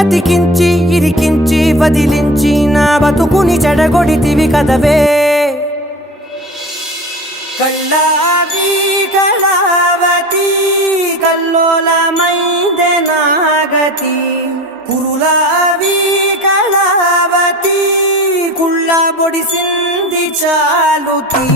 అతికించి ఇరికించి వదిలించి నా బతుకుని చెడగొడితివి కదవే కళ్ళావి కళావతి కల్లోలమైందే నాగతి కురులావి కళావతి కుళ్ళ బొడిసింది చాలుతి